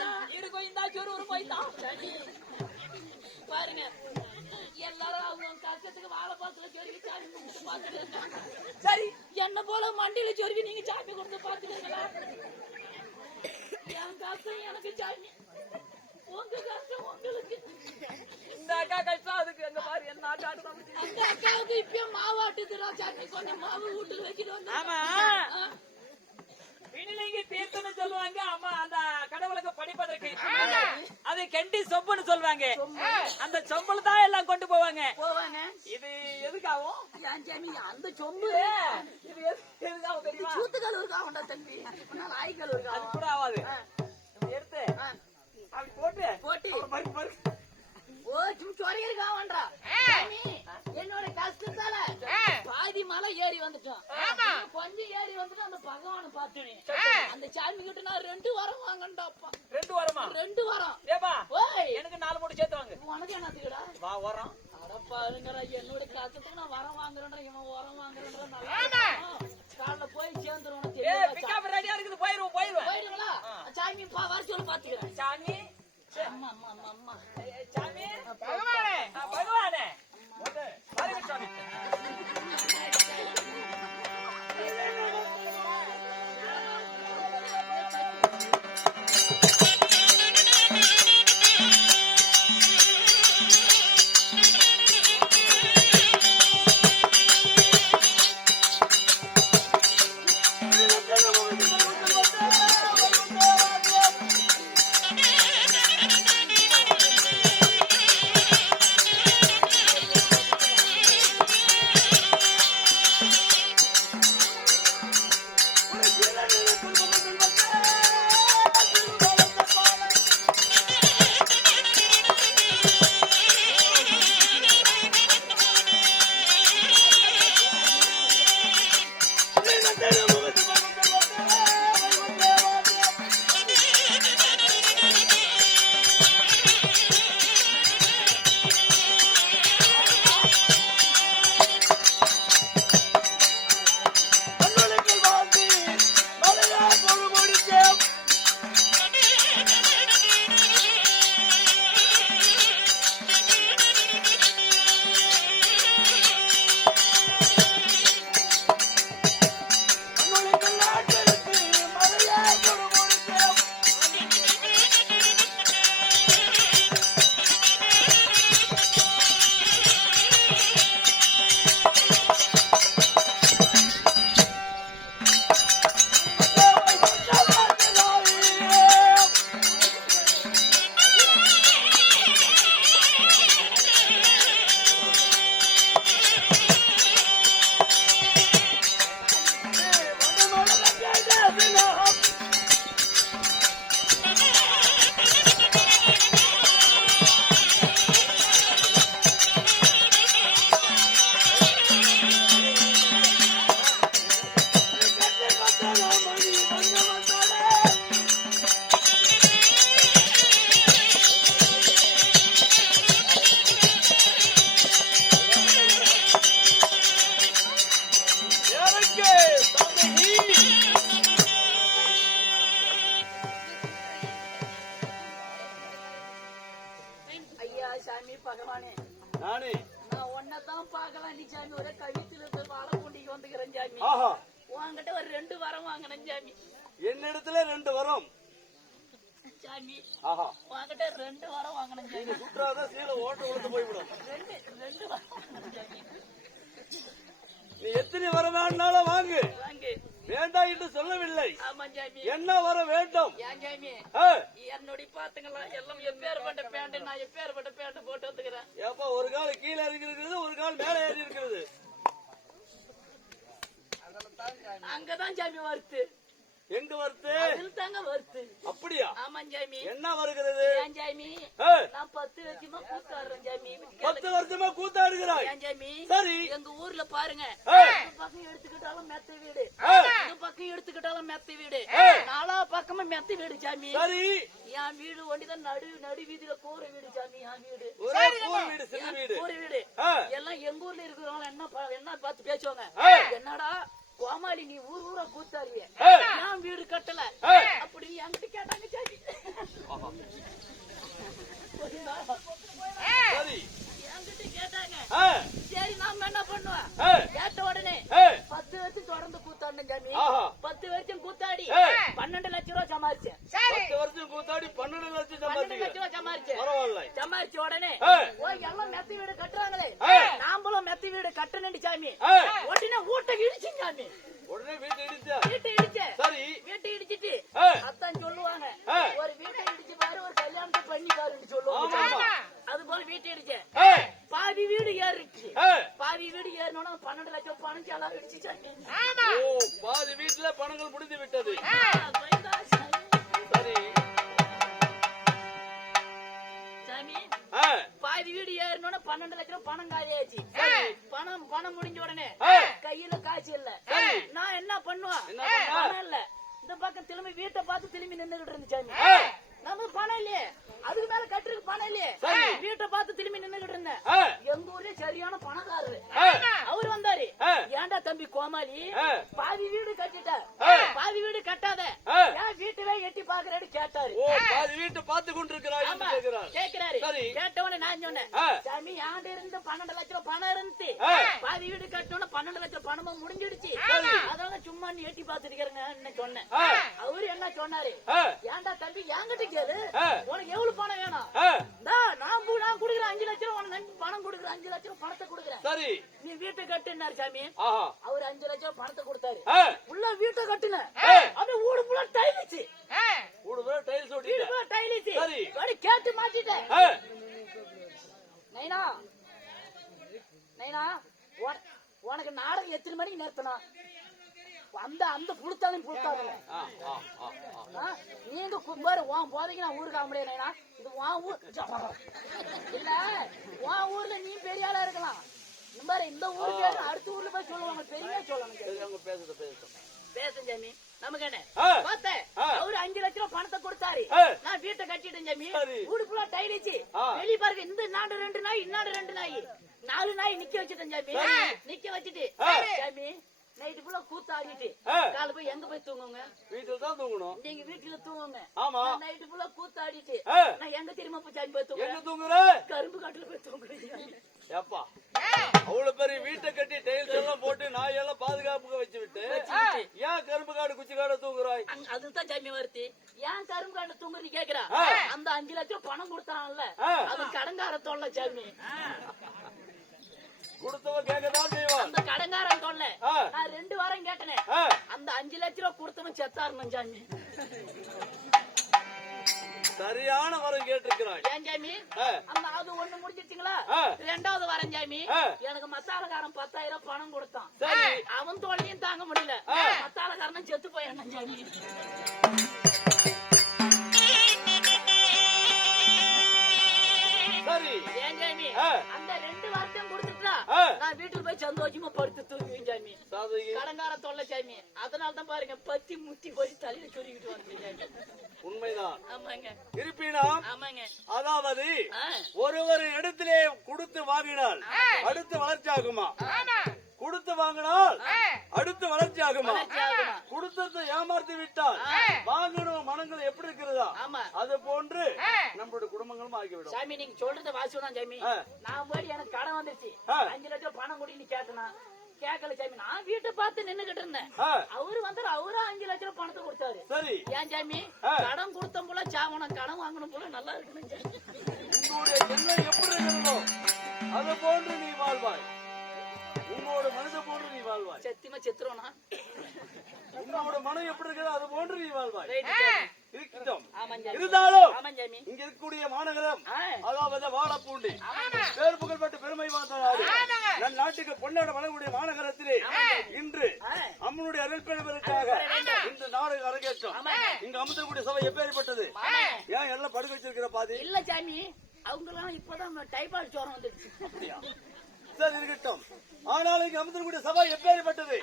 சாமி கோயிந்தா ஈடு கோயிந்தா சொரு போய்தா சாமி பாருங்க. எல்லாரும் அவங்க கஷ்டத்துக்கு வாழை பாத்துல சாமி பாத்துட்டு இருக்காங்க. சரி. என்ன போல மண்டியில சொருகி நீங்க சாமி கொடுத்து பாத்துக்கீங்களா என் கஷ்டம் எனக்கு சாமி. உங்க கஷ்டம் உங்களுக்கு. இந்த அக்கா கஷ்டம் அதுக்கு எங்க பாரு என்ன ஆட்டம் அந்த அக்காவுக்கு இப்பயும் மாவாட்டுதுடா சாமி கொஞ்சம் மாவு வீட்டுல வந்து ஆமா. பிணிலிங்க தீர்த்தம்னு சொல்லுவாங்க? அம்மா அந்த கடவுளுக்கு படிப்பதற்கு. அது கெண்டி சொப்புன்னு சொல்லுவாங்க. அந்த சொம்புல தான் எல்லாம் கொண்டு போவாங்க. இது எதுக்காகும் அந்த சொம்பு. இது எது- எதுக்காகும் தெரியுமா? சூத்துக்கல் இருக்காண்டா தம்பி? ஆய்க்கல் அது கூட ஆகாது எடுத்து அப்படி போட்டு போட்டு. மறுக்கு மறுக்கு ஓ சும் சொறி இருக்காவன்றா சாமி என்னோட கஷ்டத்தால. பாதி மலை ஏறி வந்துட்டோம். கொஞ்சம் ஏறி வந்துட்டு அந்த பகவானை பார்த்துனேன். அந்த சாமி கிட்ட நான் ரெண்டு வாரம் வாங்கண்டாப்பா. ரெண்டு வாரமா? ரெண்டு வாரம். ஏப்பா ஓய். எனக்கு நாலு மூட்டை சேர்த்து வாங்க. உனக்கு என்னத்துக்குடா வா வரோம். அடப்பாருங்கடா என்னோட கஷ்டத்துக்கு நான் வரம் வாங்குறேன்ற இவன் வரம் காலைல போய் சேர்ந்துருவோம் பிக்கப் ரெடியா இருக்குது போயிருவோம் போயிடுங்களா சாமி பா வர சொல்லி பாத்துக்கிறேன். சாமி அம்மா அம்மா அம்மா அம்மா. ஏ, சாமி. பகவானே. பகவானே. சாமி. என்னிடத்துல ரெண்டு வரம். சாமி ஆஹா. உன்கிட்ட ரெண்டு வாரம் வாங்கினேன் சாமி. நீ சுற்றாத சீல ஓட்ட உழுந்து போய்விடும் ரெண்டு ரெண்டு நீ எத்தனை வர வேணாலும் வாங்கு. வேண்டாம் என்று சொல்லவில்லை. என்ன வர வேண்டும்? ஏன் சாமி? ஆ, என்னுடைய பாத்துங்களா எல்லாம் எப்பேற்பட்ட பேண்ட் நான் எப்பேற்பட்ட பேண்ட் போட்டு வந்துக்கிறேன். ஏப்பா ஒரு கால் கீழே இருக்கிறது ஒரு கால் மேலே ஏறி இருக்கிறது. அங்கதான் சாமி வருத்து. எங்க வருது அதில் தாங்க வருத்து. அப்படியா? ஆமா ஜாமி. என்ன வருகிறது? ஏன் ஜாமி? நான் பத்து வருஷமா கூத்தாடுறேன் ஜாமி. பத்து வருஷமா கூத்தாடுகிறாய்? ஏன் ஜாமி? சரி. எங்க ஊர்ல பாருங்க. இந்த பக்கம் எடுத்துக்கிட்டாலும் மெத்த வீடு. இந்த பக்கம் எடுத்துக்கிட்டாலும் மெத்த வீடு. நாலா பக்கமும் மெத்த வீடு சாமி சரி. என் வீடு ஒண்டிதான் நடு நடு வீதியில கூரை வீடு சாமி என் வீடு. வீடு சின்ன என் வீடு. கூரை வீடு. எல்லாம் எங்க ஊர்ல இருக்கிறவங்க என்ன என்ன பார்த்து பேசுவாங்க. என்னடா? கோமாளி நீ ஊர் ஊரா கூத்தாருவிய. நான் வீடு கட்டல ஏய். அப்படின்னு என்கிட்ட கேட்டாங்க? சரி கேட்டாங்க. சரி நாம என்ன பண்ணுவோம்? கேட்ட உடனே பத்து வருஷம் தொடர்ந்து கூத்தாடினேன் சாமி. பத்து வருஷம் கூத்தாடி. பன்னெண்டு லட்சம் ரூபாய் சமாளிச்சேன் பத்து வருஷம் கூத்தாடி பன்னெண்டு லட்சம் பன்னெண்டு சம்பாதிக்க லட்சம் ரூபாய் சமாளிச்சேன் பரவாயில்ல. சமாளிச்ச உடனே ஏய். ஓ எல்லாம் மெத்த வீடு கட்டுறாங்களே. நாமளும் மெத்த வீடு கட்டணும் சாமி. உடனே வீட்டை இடிச்சு சாமி. உடனே வீட்டை இடிச்சா? வீட்டை இடிச்ச சரி. வீட்டை இடிச்சிட்டு ஏய். அத்தான் சொல்லுவாங்க. ஒரு வீட்டை இடிச்சு பாரு ஒரு கல்யாணத்தை பண்ணி பாருன்னு 啊，சாமி ஆண்டு இருந்து பன்னெண்டு லட்சம் பணம் இருந்து. பாதி வீடு கட்டணும் பன்னெண்டு லட்சம் பணமும் முடிஞ்சிடுச்சு. அதனால சும்மா நீ எட்டி பாத்துருக்கிறேங்க சொன்னேன். அவரு என்ன சொன்னாரு? ஏன்டா தம்பி என்கிட்ட கேளு. உனக்கு எவ்வளவு பணம் வேணும்? நான் நான் குடுக்குறேன் அஞ்சு லட்சம் உனக்கு பணம் கொடுக்குறேன் அஞ்சு லட்சம் பணத்தை கொடுக்குறேன். சரி. நீ வீட்டை கட்டுனாரு சாமி. அவர் அஞ்சு லட்சம் பணத்தை கொடுத்தாரு. உள்ள வீட்டை கட்டுன. அது ஊடு ஃபுல்லா டைலிச்சு மூணு பேர் டைல்ஸ் ஃபுல்லா டைலிச்சு கேட்டு மாட்டிட்டேன். ஆ, நைனா. நைனா உன- உனக்கு நாடகம் எத்தனை மணிக்கு நிறுத்தணும்? அந்த அந்த புழுத்தாலும் புழுத்தாதுங்க ஆ, ஆ, ஆ, ஆ. நீங்க கும்பாரு உன் போதைக்கு நான் ஊருக்கு ஆக முடியாது நைனா. இது உன் ஊர் இல்ல உன் ஊர்ல நீ பெரிய ஆளா இருக்கலாம். இந்த மாதிரி இந்த ஊருக்கு அடுத்த ஊர்ல போய் சொல்லுவாங்க பெரிய சொல்லணும் பேசுறது பேசட்டும் பேசும் ஜாமி. நமக்கு. அவரு அஞ்சு லட்சம் பணத்தை கொடுத்தாரு. நான் வீட்டை கட்டிட்டேன் ஜாமி. வீடு ஃபுல்லா டைலிச்சு. வெளிய பாருங்க இந்த நாடு ரெண்டு நாய் இன்னாடு ரெண்டு நாய் நாலு நாய் நிக்க வச்சுட்டேன் ஜாமி. நிக்க வச்சுட்டு. ஜாமி நைட்டு ஃபுல்லா கூத்தாடிட்டு. காலை போய் எங்க போய் தூங்குங்க? வீட்டுல தான் தூங்கணும். நீங்க வீட்டுல தூங்குங்க. ஆமா. நைட்டு ஃபுல்லா கூத்தாடிட்டு. நான் எங்க தெரியுமா போய் ஜாமி போய் எங்க தூங்குறேன் தூங்குற? கரும்பு காட்டுல போய் தூங்குறேன் ஏப்பா. அவ்வளவு பெரிய வீட்டை கட்டி டைல்ஸ் எல்லாம் போட்டு நாய் எல்லாம் பாதுகாப்புக்கு வச்சு விட்டு. ஏன் கரும்பு காடு குச்சி காடு தூங்குறாய்? அதுதான் ஜாமி வருது ஏன் கரும்பு காட்டு தூங்குறது கேக்குறா. அந்த அஞ்சு லட்சம் பணம் கொடுத்தான்ல. அது கடங்கார தொல்லை ஜாமி கொடுத்தவன் கேட்கதான் செய்வான் அந்த கடங்காரன். நான் ரெண்டு வாரம் கேட்டனே அந்த அஞ்சு லட்சம் ரூபாய் கொடுத்தவன் செத்தாருணும் ஜாமி சரியான வரம் கேட்டிருக்கிறாய் ஏன் ஜாமி. அந்த அது ஒண்ணு முடிஞ்சிச்சுங்களா ஆ. ரெண்டாவது வாரம் ஜாமி. எனக்கு மத்தாலக்காரன் பத்தாயிரம் பணம் கொடுத்தான். அவன் தோல்லையும் தாங்க முடியல ஆ. மத்தாலக்காரனும் செத்து போயான் ஜாமி சரி ஏன் ஜாமி. அந்த நான் வீட்டுக்கு போய் சந்தோஷமா படுத்து தூங்குவேன் சாதகி கடங்கார தொல்லை சாமி. அதனால தான் பாருங்க பத்தி முத்தி போய் தலையில சொல்லிக்கிட்டு வந்து உண்மைதான். ஆமாங்க. இருப்பினும் ஆமாங்க. அதாவது ஆ. ஒருவர் இடத்திலே கொடுத்து வாங்கினால் அடுத்து வளர்ச்சி ஆகுமா? கொடுத்து வாங்கினால் அடுத்து வளர்ச்சி ஆகுமா? கொடுத்ததை ஏமாற்றி விட்டால் வாங்கின மனங்கள் எப்படி இருக்கிறதா? ஆமா. அது போன்று நம்மளுடைய குடும்பங்களும் ஆகிவிடும். சாமி நீங்க சொல்றத வாசிதான் சாமி. நான் போய் எனக்கு கடன் வந்துருச்சு. ஆ. அஞ்சு லட்சம் பணம் குடின்னு கேட்டனா கேட்கல சாமி. நான் வீட்டை பார்த்து நின்னுகிட்டு இருந்தேன். அவரு வந்து அவரும் அஞ்சு லட்சம் ரூபாய் பணத்தை கொடுத்தாரு. சரி. ஏன் சாமி. கடன் கொடுத்த போல சாவனம் கடன் வாங்கணும் போல நல்லா இருக்கணும் சாமி. எப்படி இருக்கிறதோ அது போன்று நீ வாழ்வாய். உன்னோட மனதை போன்று நீ வாழ்வாய். சத்தியமா செத்துருவனா உன்னோட மனம் எப்படி இருக்கிறதோ அது போன்று நீ வாழ்வாய். சாமி இருந்தாலும் இங்க இருக்கக்கூடிய மாநகரம். அதாவது வாழப்பூண்டி. பேர் புகழ்பெற்ற பெருமை வாய்ந்த நாடு நம் நாட்டுக்கு பொன்னாட வழங்கக்கூடிய மாநகரத்திலே இன்று அம்மனுடைய அருள் பெறுவதற்காக இன்று நாடு அரங்கேற்றம். இங்க அமர்ந்தக்கூடிய சபை எப்பேற்பட்டது? ஏன் எல்லாம் படுக்க வச்சிருக்கிற பாதி? இல்ல சாமி அவங்கெல்லாம் இப்பதான் டைபாய்டு ஜுரம் வந்துடுச்சு. சரி இருக்கட்டும். ஆனால் இங்க அமர்ந்தக்கூடிய சபை எப்பேற்பட்டது?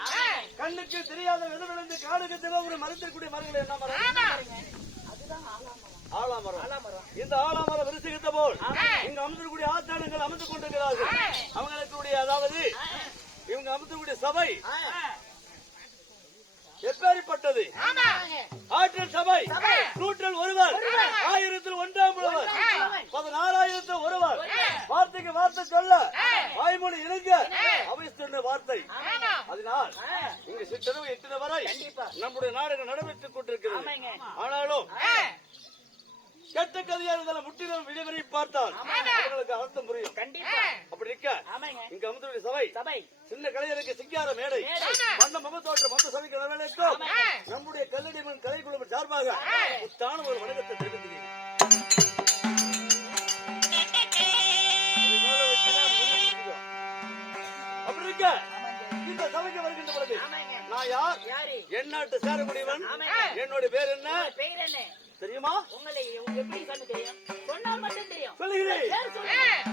கண்ணுக்கு தெரியாத விதவிழந்து காடுக்கு தேவை ஒரு மரத்திற்குரிய மரங்கள் என்ன மரம்? ஆலாமரம் இந்த ஆலாமரம் விரிசுகிட்ட போல் இங்க அமர்ந்திருக்கூடிய ஆச்சாரங்கள் அமர்ந்து கொண்டிருக்கிறார்கள். அவங்களுடைய அதாவது இவங்க அமர்ந்திருக்கூடிய சபை எப்பேற்பட்டது? ஆற்றல் சபை. நூற்றில் ஒருவர். ஆயிரத்தில் ஒன்றாம் புலவர். பதினாறாயிரத்தில் ஒருவர். வார்த்தைக்கு வார்த்தை சொல்ல. வாய்மொழி இணங்க அவைஸ்து வார்த்தை. அதனால் இங்கு சிற்றளவு எட்டின வரை நம்முடைய நாடுகள் நடைபெற்றுக் கொண்டிருக்கிறது. ஆனாலும் கெட்ட கதையா இருந்தாலும் முற்றிலும் விடுவரை பார்த்தால் அவர்களுக்கு அர்த்தம் புரியும். கண்டிப்பா. அப்படி இருக்க. இங்க அமர்ந்துடைய சபை. சபை. சின்ன கலைஞருக்கு சிங்கார மேடை. வண்ண மமத்தோற்ற மத்த சபைக்கு வரவேற்கும் நம்முடைய கல்லடி மண் கலைக்குழுவின் சார்பாக புத்தான ஒரு வணக்கத்தை தெரிவிக்கிறேன் அப்படி இருக்க. இந்த சபைக்கு வருகின்ற பொழுது நான் யார்? யாரு? என் நாட்டு சேரக்கூடியவன். என்னுடைய பேர் என்ன? தெரியுமா? உங்களை உங்க எப்படி கண்ணு தெரியும்? சொன்னால் மட்டும் தெரியும். சொல்லுகிறேன்.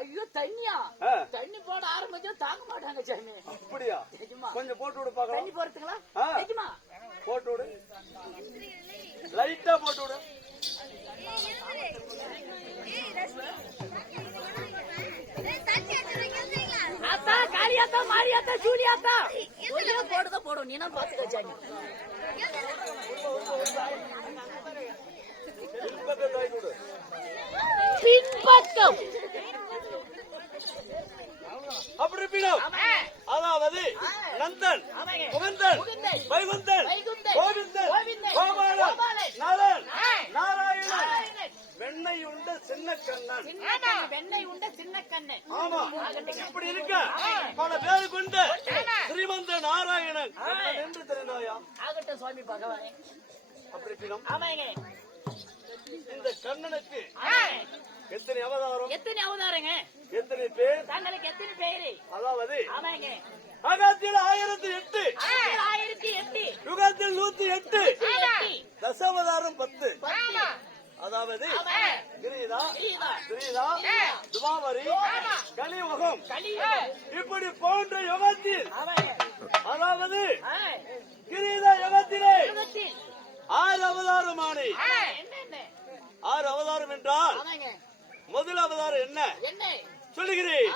ஐயோ தண்ணியா? ஆ, தண்ணி போட ஆரம்பிச்சா தாங்க மாட்டாங்க சாமி. அப்படியா? கொஞ்சம் போட்டு விடு பார்க்கலாம். தண்ணி போறதுங்களா. நிஜமா? போட்டு விடு. லைட்டா போட்டு விடு. ஆத்தா காளியாத்தா மாரியாத்தா ஜூலியாத்தா. போடுதா போடும் நீனா பாத்துக்க சாமி. பின்பக்கம் அப்படி இருப்பினும் அதாவது நந்தன் முகந்தன் வைகுந்தன் கோவிந்தன் கோபாலன் நலன். நாராயணன். வெண்ணெய் உண்ட சின்ன கண்ணன் வெண்ணெய் உண்ட சின்ன கண்ணு ஆமா. இப்படி இருக்க பல பேரு கொண்ட ஸ்ரீமந்த நாராயணன். என்று தெரிந்தாயா ஆகட்டும் சுவாமி பகவானே. அப்படி இருப்பினும் ஆமாங்க. இந்த கண்ணனுக்கு. எத்தனை அவதாரம்? எத்தனை அவதாரங்க? எத்தனை பேர்? தங்களுக்கு எத்தனை பேரு? அதாவது ஆமாங்க. அகத்தில் ஆயிரத்தி எட்டு. ஆயிரத்தி எட்டு. யுகத்தில் நூத்தி எட்டு. தசாவதாரம் பத்து. அதாவது. Greta Greta. துபாவரி கலியுகம். இப்படி போன்ற யுகத்தில் அதாவது. கிரீதா யுகத்திலே ஆறு அவதாரமானி. என்றால் முதல் அவதாரம் என்ன? சொல்லுகிறேன்.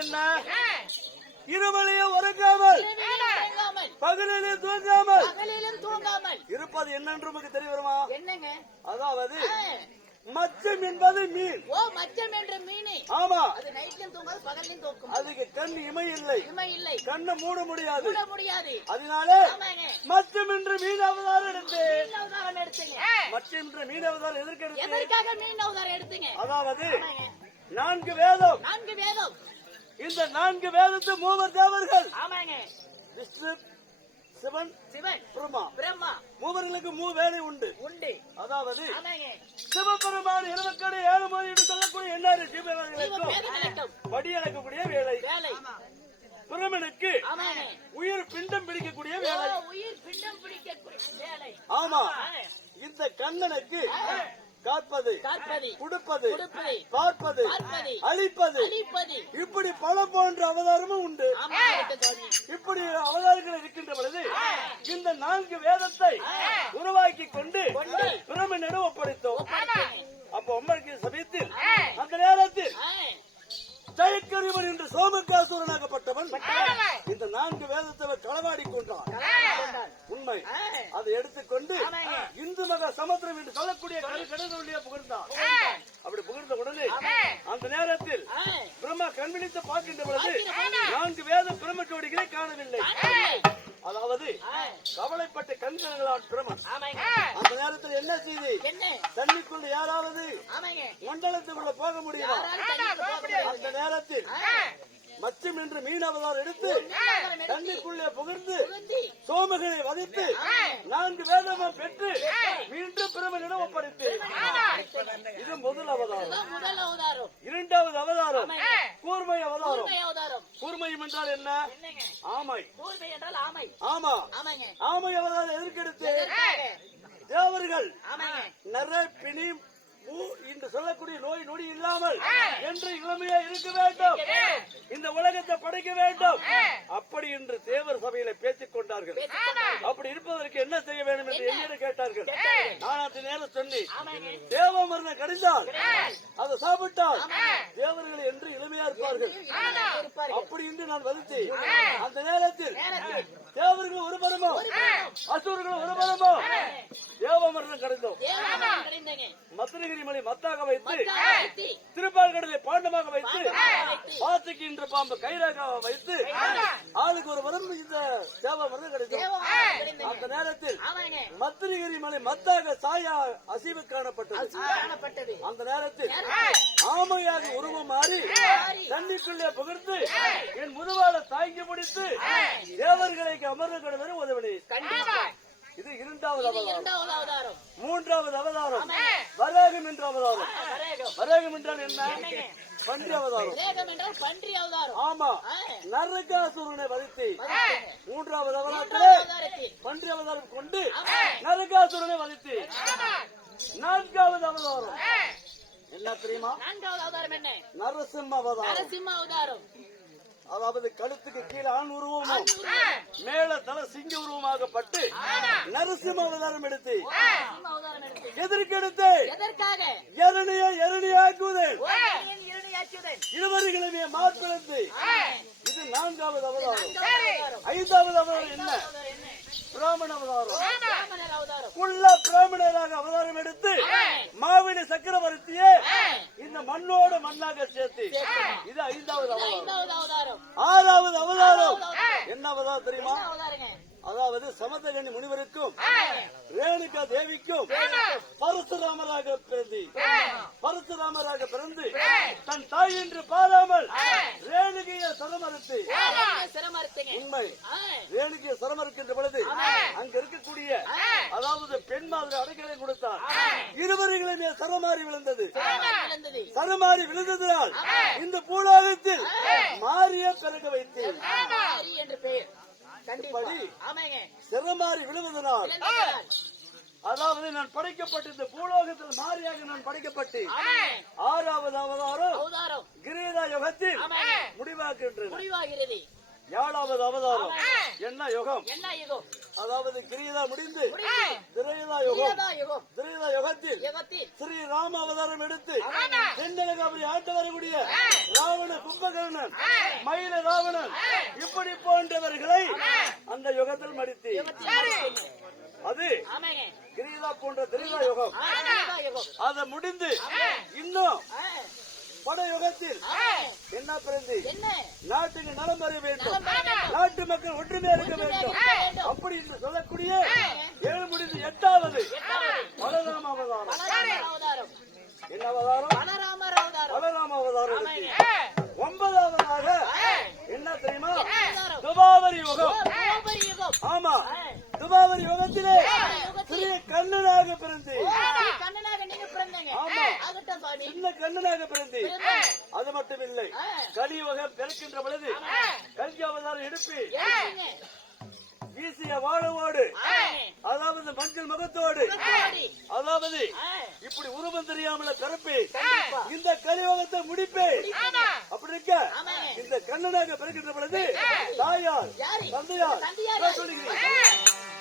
என்றால் என்ன இருமலையே உறங்காமல் பகலிலும் தூங்காமல். இருப்பது என்னன்னு நமக்கு தெரிய வருமா? என்னங்க? அதாவது. மச்சம் என்பது மீன். ஓ மச்சம் என்ற மீனி. ஆமா. அது நைட்லயும் தூங்காது பகல்லையும் தூக்கும். அதுக்கு கண் இமை இல்லை. உண்மை இல்லை. கண்ணை மூட முடியாது. முடியாது. அதனாலே மச்சம் என்ற மீன் அவதாரம் எடுத்து அவதாரம் எடுத்தீங்க. மச்சம் என்ற மீன் அவதாரம் எதற்கெடுத்து எதற்காக மீன் அவதாரம் எடுத்தீங்க? அதாவது. நான்கு வேதம். நான்கு வேதம். இந்த நான்கு வேதத்து மூவர் தேவர்கள். ஆமாங்க. விஷ்ணு சிவன் சிவன். பிரம்மா. பிரம்மா. மூவர்களுக்கு மூ வேலை உண்டு. உண்டு. அதாவது சிவபெருமான் இருபக்கடை ஏழு மணி என்று சொல்லக்கூடிய எல்லாரும் ஜீவர்களுக்கும் வேதம் விளக்கம். படியளக்கக்கூடிய வேலை. வேலை. பிரமனுக்கு உயிர் பிண்டம் பிடிக்கக்கூடிய வேலை. உயிர் பிண்டம் பிடிக்க வேலை. ஆமா. இந்த கண்ணனுக்கு காப்பது கொடுப்பது பார்ப்பது அழிப்பது. இப்படி பல போன்ற அவதாரமும் உண்டு. இப்படி அவதாரங்கள் இருக்கின்ற பொழுது இந்த நான்கு வேதத்தை உருவாக்கி கொண்டு பிரமனிடம் ஒப்படைத்தோம். அப்ப அம்மனுக்கு சமயத்தில் அந்த நேரத்தில். ஜெயக்கரிவன் என்று சோமக்காசுரனாகப்பட்டவன் இந்த நான்கு வேதத்தை களவாடி கொண்டான். உண்மை. அதை எடுத்துக்கொண்டு. இந்து மகா சமுத்திரம் என்று சொல்லக்கூடிய கடல் வழியா புகழ்ந்தான் அப்படி புகழ்ந்த உடனே அந்த நேரத்தில். பிரம்மா கண்விழித்து பார்க்கின்ற பொழுது நான்கு வேத பிரம்ம ஜோடிகளை காணவில்லை. அதாவது. கவலைப்பட்ட கண்களால் பிரமன் ஆமாங்க. அந்த நேரத்தில் என்ன செய்தி? என்ன? தண்ணிக்குள்ள யாராவது ஆமாங்க. மண்டலத்துக்குள்ள போக முடியுமா. அந்த நேரத்தில். மச்சம் என்று மீன் அவதாரம் எடுத்து தண்ணிக்குள்ளே புகுந்தி சோமகளை வதைத்து நான்கு வேதமும் பெற்று மீண்டும் பிரமனிடம் ஒப்படைத்து இது முதல் அவதாரம். இரண்டாவது அவதாரம். கூர்மை அவதாரம். கூர்மை அவதாரம். கூர்மையும் என்றால் என்ன? ஆமை. ஆமை. ஆமா. அவதாரம் எதற்காக? தேவர்கள் ஆமாங்க. என்று சொல்லக்கூடிய நோய் நொடி இல்லாமல் என்று இளமையா இருக்க வேண்டும். இந்த உலகத்தை படைக்க வேண்டும். அப்படி என்று தேவர் சபையில பேசிக் கொண்டார்கள். அப்படி இருப்பதற்கு என்ன செய்ய வேண்டும் என்று என்னிடம் கேட்டார்கள். நான் அந்த நேரம் ஆமாங்க தேவ மரணம் கடிந்தால் அதை சாப்பிட்டால் தேவர்கள் என்று இளமையா இருப்பார்கள். அப்படி என்று நான் வலித்தேன் அந்த நேரத்தில் தேவர்கள் ஒரு பரமோ அசுரர்கள் ஒரு பரமோ தேவ மரணம் கடிந்தோம். தேவனாக கிடைந்தங்க மதுரகிரி மலை மத்தாக வைத்து திருப்பால்கடலை பாண்டமாக வைத்து பாத்துக்கின்ற பாம்பு கைராக வைத்து ஆளுக்கு ஒரு வரம் இந்த தேவனாக கிடைந்தங்க. அந்த நேரத்தில் மத்திரிகிரி மலை மத்தாக சாயா அசைவு காணப்பட்டது. அந்த நேரத்தில் ஆமையாக உருவம் மாறி தண்ணிக்குள்ளே புகழ்ந்து என் முதுவால தாங்கி முடித்து தேவர்களை அமர்ந்து கிடவரை உதவினே கண்டிப்பா. இது இரண்டாவது அவதாரம். மூன்றாவது அவதாரம். வராகம் என்ற அவதாரம். வரேகம் என்றால் என்ன? பன்றி அவதாரம். பன்றி அவதாரம். ஆமா. நரகாசுரனை வதைத்து. மூன்றாவது அவதாரத்திலே பன்றி அவதாரம் கொண்டு. நரகாசுரனை வதைத்து நான்காவது அவதாரம். என்ன தெரியுமா? நான்காவது அவதாரம் என்ன? நரசிம்ம அவதாரம். நரசிம்ம அவதாரம். அதாவது கழுத்துக்கு கீழே ஆண் உருவமும் மேல தல சிங்க உருவமாகப்பட்டு நரசிம்ம அவதாரம் எடுத்து அவதாரம் எடுத்து. ஓகேயின் இருளையாக்கியதன். இருவர்களையுமே மாற்றிழந்து இது நான்காவது அவதாரம். ஐந்தாவது அவதாரம் என்ன? பிராமண அவதாரம். குள்ள பிராமணராக அவதாரம் எடுத்து மாவின சக்கரவர்த்தியே இந்த மண்ணோட மண்ணாக சேர்த்து இது ஐந்தாவது அவதாரம். ஆறாவது அவதாரம். என்ன அவதாரம் தெரியுமா? அதாவது சமதகனி முனிவருக்கும் ரேணுகா தேவிக்கும் பரசுராமராக பிறந்து. பரசுராமராக பிறந்து தன் தாய் என்று பாராமல் ரேணுகையை சரமறுத்து. உண்மை. ரேணுகையை சரமறுக்கின்ற பொழுது அங்க இருக்கக்கூடிய அதாவது பெண் மாதிரி அடைக்கலை கொடுத்தார். இருவர்களுமே சரமாறி விழுந்தது. சரமாறி விழுந்ததினால் இந்த பூலோகத்தில் மாறிய பிறகு வைத்தேன். மாரி என்று பெயர். ஆமாங்க. சிரமாறி விழுவதனால். அதாவது நான் படைக்கப்பட்டு இந்த பூலோகத்தில் மாறியாக நான் படைக்கப்பட்டு. ஆறாவது அவதாரம். கிரீடா யுகத்தில். முடிவாக்குகின்றன. ஏழாவது அவதாரம். என்ன யுகம்? என்ன யுகம்? அதாவது கிரியதா முடிந்து. திரையதா யுகம். திரையதா யுகத்தில் ஸ்ரீ ராம அவதாரம் எடுத்து தென்னலகாபுரி ஆட்டு வரக்கூடிய ராவண கும்பகர்ணன் மயில ராவணன் இப்படி போன்றவர்களை அந்த யுகத்தில் மடித்து. அது கிரியதா போன்ற திரையதா யுகம். அதை முடிந்து இன்னும் ஆ, பட யுகத்தில் ஆ, என்ன பிறந்து? நாட்டுக்கு நலம் பெற வேண்டும். நாட்டு மக்கள் ஒற்றுமையா இருக்க வேண்டும். அப்படி என்று சொல்லக்கூடிய ஏழு முடிந்து எட்டாவது. பலராம அவதாரம். என்ன அவதாரம்? பலராம அவதாரம். ஒன்பதாவதாக என்ன தெரியுமா. துபாவரி யுகம். ஆமா. துபாவரி யுகத்திலே யுகத்தில். சிறிய கண்ணனாக பிறந்து ஓ, கண்ணனாக நீங்க பிறந்தீங்க ஆமா. ஆகட்டும் சுவாமி சின்ன கண்ணனாக பிறந்து. அது மட்டும் இல்லை. கலியுகம் பிறக்கின்ற பொழுது கல்வி அவதாரம் எடுப்பி. வீசிய வாழவோடு. அதாவது மஞ்சள் முகத்தோடு. அதாவது இப்படி உருவம் தெரியாமல கண்டிப்பா. இந்த கலியுகத்தை முடிப்பே அப்படி இருக்க. இந்த கண்ணனாக பிறக்கின்ற பொழுது தாயார் யாரு? தந்தையார் சொல்லுகிறேன்